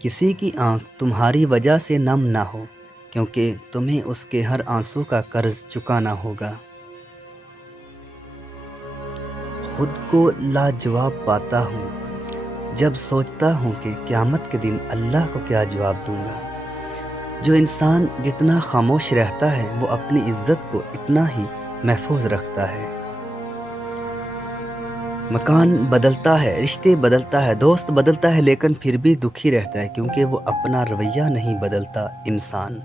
किसी की आँख तुम्हारी वजह से नम ना हो, क्योंकि तुम्हें उसके हर आंसू का कर्ज चुकाना होगा। खुद को लाजवाब पाता हूँ जब सोचता हूँ कि क़यामत के दिन अल्लाह को क्या जवाब दूंगा। जो इंसान जितना खामोश रहता है वो अपनी इज्जत को इतना ही महफूज रखता है। मकान बदलता है, रिश्ते बदलता है, दोस्त बदलता है, लेकिन फिर भी दुखी रहता है, क्योंकि वो अपना रवैया नहीं बदलता इंसान।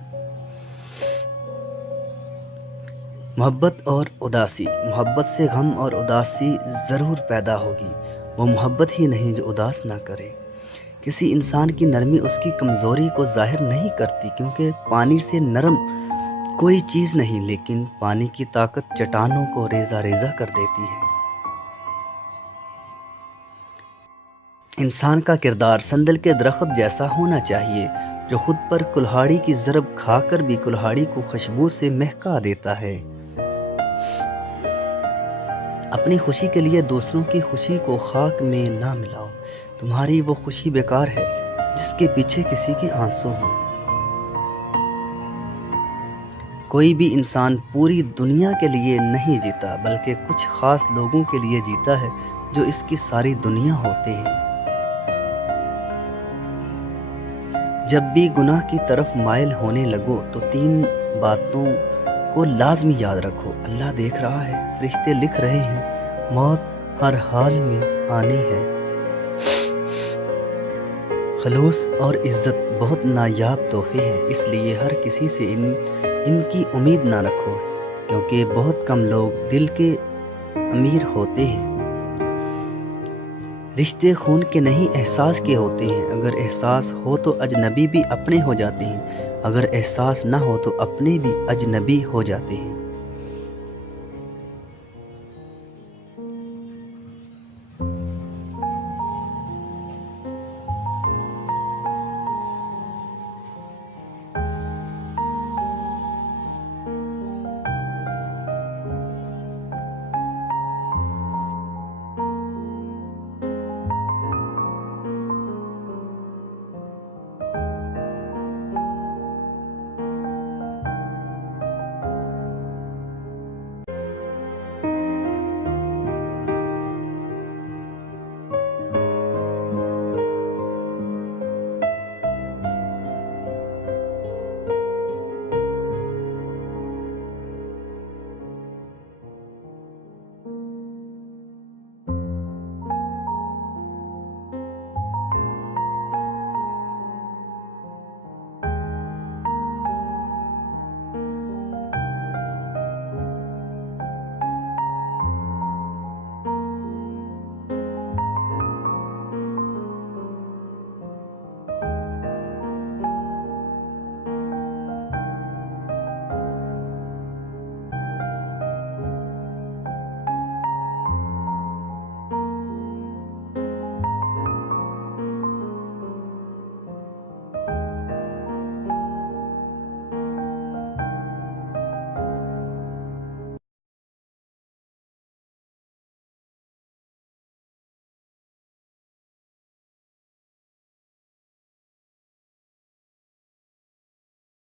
मोहब्बत और उदासी, मोहब्बत से गम और उदासी ज़रूर पैदा होगी। वो मोहब्बत ही नहीं जो उदास ना करे। किसी इंसान की नरमी उसकी कमज़ोरी को ज़ाहिर नहीं करती, क्योंकि पानी से नरम कोई चीज़ नहीं, लेकिन पानी की ताकत चट्टानों को रेज़ा रेज़ा कर देती है। इंसान का किरदार संदल के दरख्त जैसा होना चाहिए, जो खुद पर कुल्हाड़ी की ज़रब खाकर भी कुल्हाड़ी को खुशबू से महका देता है। अपनी खुशी के लिए दूसरों की खुशी को खाक में ना मिलाओ। तुम्हारी वो खुशी बेकार है जिसके पीछे किसी के आंसू हों। कोई भी इंसान पूरी दुनिया के लिए नहीं जीता, बल्कि कुछ खास लोगों के लिए जीता है जो इसकी सारी दुनिया होते हैं। जब भी गुनाह की तरफ माइल होने लगो तो 3 बातों को लाजमी याद रखो। अल्लाह देख रहा है, फरिश्ते लिख रहे हैं, मौत हर हाल में आनी है। खलूस और इज़्ज़त बहुत नायाब तोहफे हैं, इसलिए हर किसी से इनकी उम्मीद ना रखो, क्योंकि बहुत कम लोग दिल के अमीर होते हैं। रिश्ते खून के नहीं एहसास के होते हैं। अगर एहसास हो तो अजनबी भी अपने हो जाते हैं, अगर एहसास ना हो तो अपने भी अजनबी हो जाते हैं।